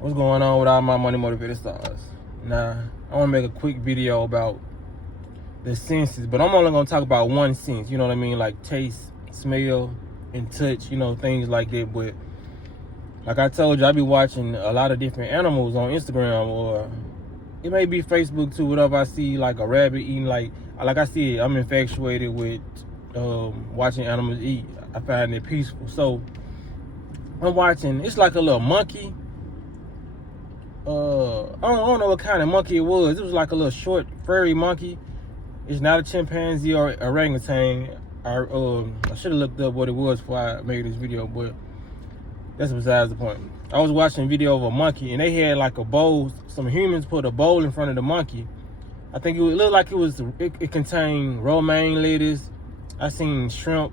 What's going on with all my money motivated stars? Now, I want to make a quick video about the senses, but I'm only going to talk about one sense, you know what I mean? Like taste, smell, and touch, you know, things like that. But like I told you, I be watching a lot of different animals on Instagram, or it may be Facebook too, whatever I see, like a rabbit eating, like I said, I'm infatuated with watching animals eat. I find it peaceful. So I'm watching, it's like a little monkey. I don't know what kind of monkey it was. It was like a little short, furry monkey. It's not a chimpanzee or orangutan. I should have looked up what it was before I made this video, but that's besides the point. I was watching a video of a monkey, and they had like a bowl. Some humans put a bowl in front of the monkey. I think it looked like it contained romaine lettuce. I seen shrimp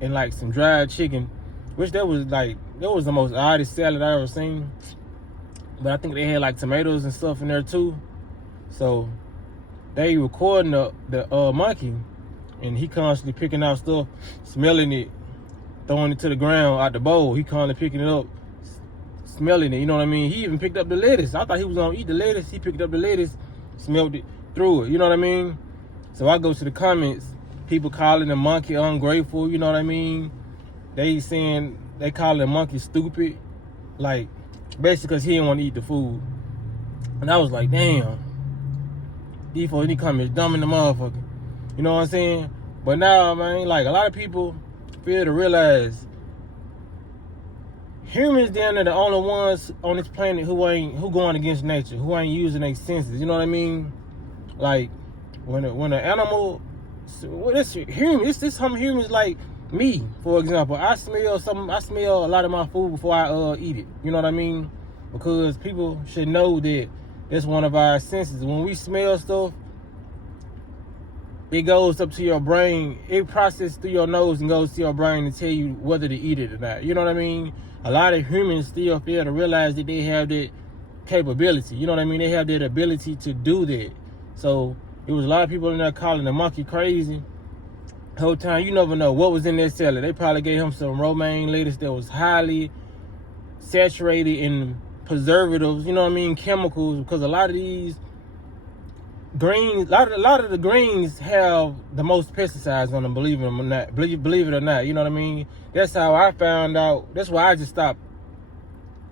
and like some dried chicken, which that was the most oddest salad I ever seen. But I think they had like tomatoes and stuff in there too. So they recording the monkey, and he constantly picking out stuff, smelling it, throwing it to the ground out the bowl. He constantly picking it up, smelling it, you know what I mean? He even picked up the lettuce. I thought he was gonna eat the lettuce. He picked up the lettuce, smelled it, threw it, you know what I mean? So I go to the comments, people calling the monkey ungrateful, you know what I mean? They calling the monkey stupid, like basically because he didn't want to eat the food. And I was like, damn, these folks, they come as dumb in the motherfucker. You know what I'm saying? But now, man, like a lot of people fail to realize humans down there the only ones on this planet who going against nature, who ain't using their senses. You know what I mean? Like when an animal, it's human. It's some humans like me, for example. I smell a lot of my food before I eat it. You know what I mean? Because people should know that that's one of our senses. When we smell stuff, it goes up to your brain. It processes through your nose and goes to your brain to tell you whether to eat it or not. You know what I mean? A lot of humans still fail to realize that they have that capability. You know what I mean? They have that ability to do that. So it was a lot of people in there calling the monkey crazy. The whole time, you never know what was in that salad. They probably gave him some romaine lettuce that was highly saturated in preservatives, you know what I mean, chemicals, because a lot of these greens, a lot of the greens have the most pesticides on them, believe it or not, you know what I mean? That's how I found out. That's why I just stopped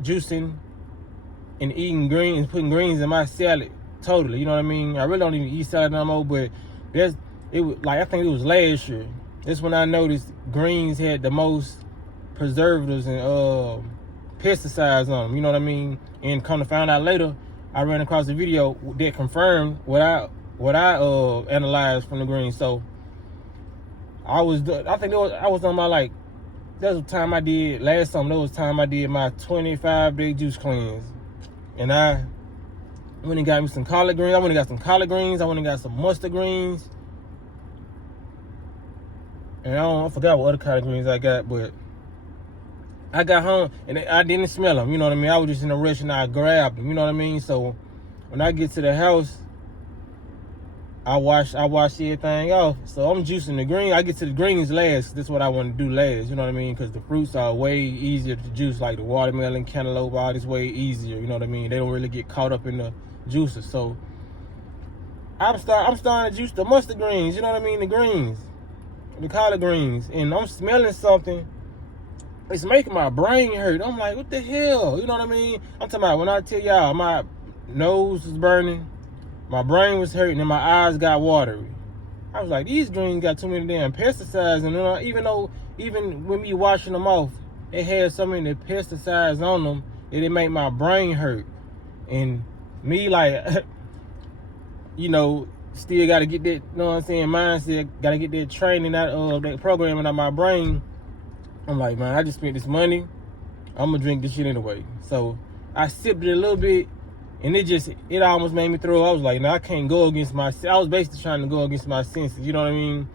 juicing and eating greens, putting greens in my salad totally, you know what I mean? I really don't even eat salad no more, but I think it was last year. That's when I noticed greens had the most preservatives and pesticides on them, you know what I mean? And come to find out later, I ran across a video that confirmed what I analyzed from the greens. So I was on my that was the time I did last summer. That was the time I did my 25-day juice cleanse, and I went and got me some collard greens. I went and got some collard greens. I went and got some mustard greens. And I forgot what other collard greens I got, but I got home and I didn't smell them, you know what I mean? I was just in a rush and I grabbed them, you know what I mean? So when I get to the house, I wash everything off. So I'm juicing the green. I get to the greens last. That's what I want to do last, you know what I mean? Because the fruits are way easier to juice, like the watermelon, cantaloupe, all this way easier, you know what I mean? They don't really get caught up in the juices. So I'm starting to juice the mustard greens, you know what I mean? The greens, the collard greens, and I'm smelling something. It's making my brain hurt. I'm like, what the hell? You know what I mean? I'm talking about when I tell y'all my nose was burning, my brain was hurting, and my eyes got watery. I was like, these greens got too many damn pesticides, and even when me washing them off, it had so many pesticides on them that it made my brain hurt. And me still got to get that, you know what I'm saying, mindset, got to get that training out of that programming out of my brain. I'm like, man, I just spent this money. I'm going to drink this shit anyway. So I sipped it a little bit, and it almost made me throw. I was like, no, I can't go against I was basically trying to go against my senses, you know what I mean?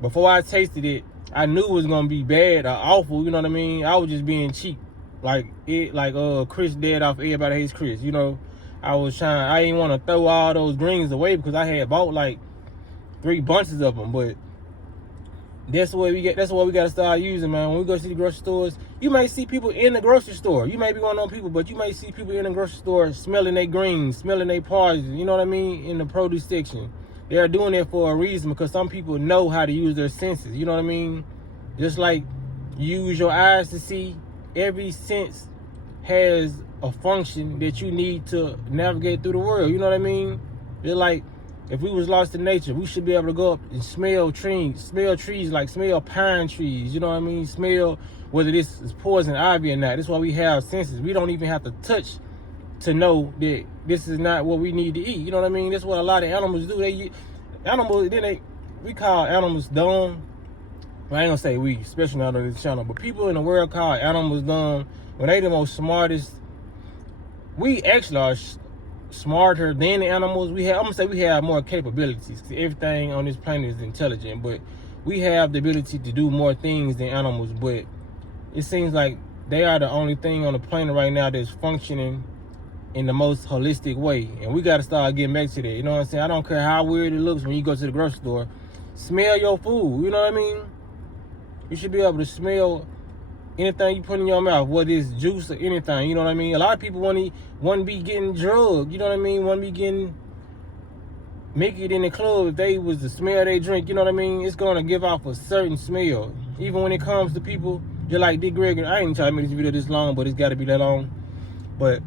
Before I tasted it, I knew it was going to be bad or awful, you know what I mean? I was just being cheap. Like Chris dead off Everybody Hates Chris, you know? I didn't want to throw all those greens away because I had bought like 3 bunches of them, but That's what we get. That's what we gotta start using, man. When we go to the grocery stores, you may see people in the grocery store. You may be going on people, but you may see people in the grocery store smelling their greens, smelling their parsley. You know what I mean? In the produce section, they are doing it for a reason, because some people know how to use their senses. You know what I mean? Just like you use your eyes to see, every sense has a function that you need to navigate through the world. You know what I mean? It's like, if we was lost in nature, we should be able to go up and smell trees, like smell pine trees, you know what I mean? Smell whether this is poison ivy or not. That's why we have senses. We don't even have to touch to know that this is not what we need to eat. You know what I mean? That's what a lot of animals do. We call animals dumb. Well, I ain't gonna say we, especially not on this channel, but people in the world call animals dumb when they the most smartest. We actually are smarter than the animals. I'm gonna say we have more capabilities. Everything on this planet is intelligent, but we have the ability to do more things than animals. But it seems like they are the only thing on the planet right now that's functioning in the most holistic way, and we got to start getting back to that. You know what I'm saying? I don't care how weird it looks when you go to the grocery store. Smell your food. You know what I mean? You should be able to smell anything you put in your mouth, whether it's juice or anything. You know what I mean? A lot of people want to be getting drugged. You know what I mean? Want to be make it in the club. If they was to smell they drink, you know what I mean? It's going to give off a certain smell. Even when it comes to people, just like Dick Gregory. I ain't trying to make this video this long, but it's got to be that long. But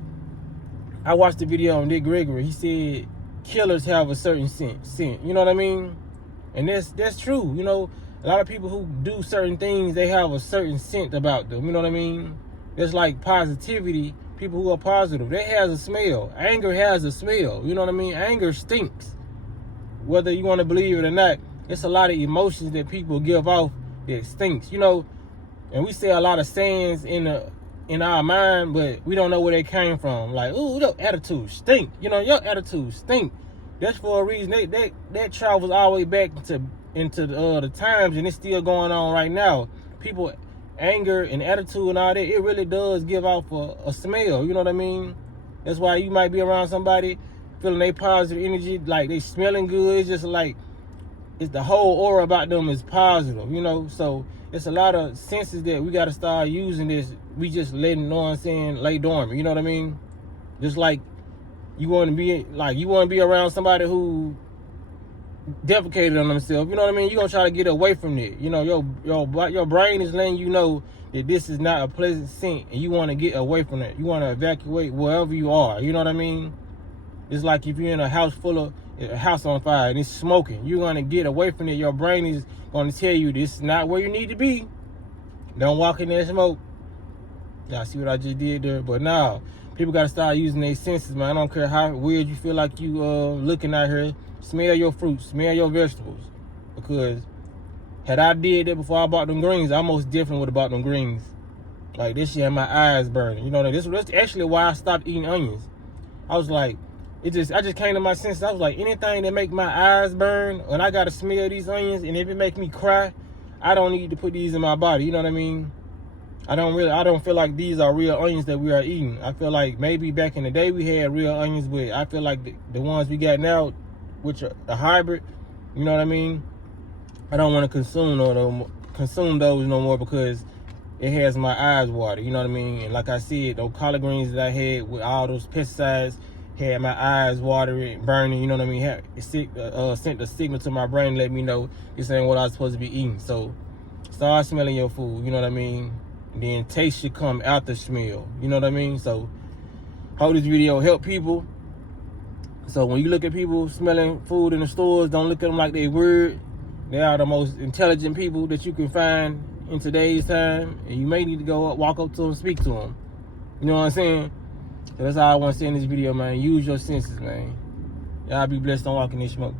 I watched the video on Dick Gregory. He said killers have a certain scent. You know what I mean? And that's true. You know, a lot of people who do certain things, they have a certain scent about them. You know what I mean? It's like positivity. People who are positive, they has a smell. Anger has a smell. You know what I mean? Anger stinks. Whether you want to believe it or not, it's a lot of emotions that people give off that stinks. You know, and we say a lot of sayings in our mind, but we don't know where they came from. Like, ooh, your attitude stink. You know, your attitude stink. That's for a reason. That travels all the way back into the times, and it's still going on right now. People, anger and attitude and all that, it really does give off a smell. You know what I mean? That's why you might be around somebody feeling they positive energy, like they smelling good. It's just like, it's the whole aura about them is positive, you know? So it's a lot of senses that we got to start using this. We just letting, know what I'm saying, lay dormant. You know what I mean? Just like you want to be around somebody who defecated on themselves. You know what I mean? You're going to try to get away from it. You know, your brain is letting you know that this is not a pleasant scent, and you want to get away from it. You want to evacuate wherever you are. You know what I mean? It's like if you're in a house on fire and it's smoking, you're going to get away from it. Your brain is going to tell you this is not where you need to be. Don't walk in there and smoke. Y'all see what I just did there? But now, people got to start using their senses, man. I don't care how weird you feel like you looking out here. Smell your fruits, smell your vegetables. Because had I did that before I bought them greens, I most definitely would have bought them greens. Like, this shit had my eyes burning. You know, that's actually why I stopped eating onions. I was like, I just came to my senses. I was like, anything that make my eyes burn, and I gotta smell these onions, and if it make me cry, I don't need to put these in my body. You know what I mean? I don't feel like these are real onions that we are eating. I feel like maybe back in the day we had real onions, but I feel like the ones we got now, which are the hybrid, you know what I mean? I don't want to consume those no more, because it has my eyes water, you know what I mean? And like I said, those collard greens that I had with all those pesticides had my eyes watering, burning, you know what I mean? It sent a signal to my brain, let me know this ain't what I was supposed to be eating. So start smelling your food, you know what I mean? And then taste should come out the smell, you know what I mean? So hope this video help people. So when you look at people smelling food in the stores, don't look at them like they weird. They are the most intelligent people that you can find in today's time, and you may need to go up, walk up to them, speak to them. You know what I'm saying? So that's all I want to say in this video, man. Use your senses, man. Y'all be blessed. Don't walk in this smoke.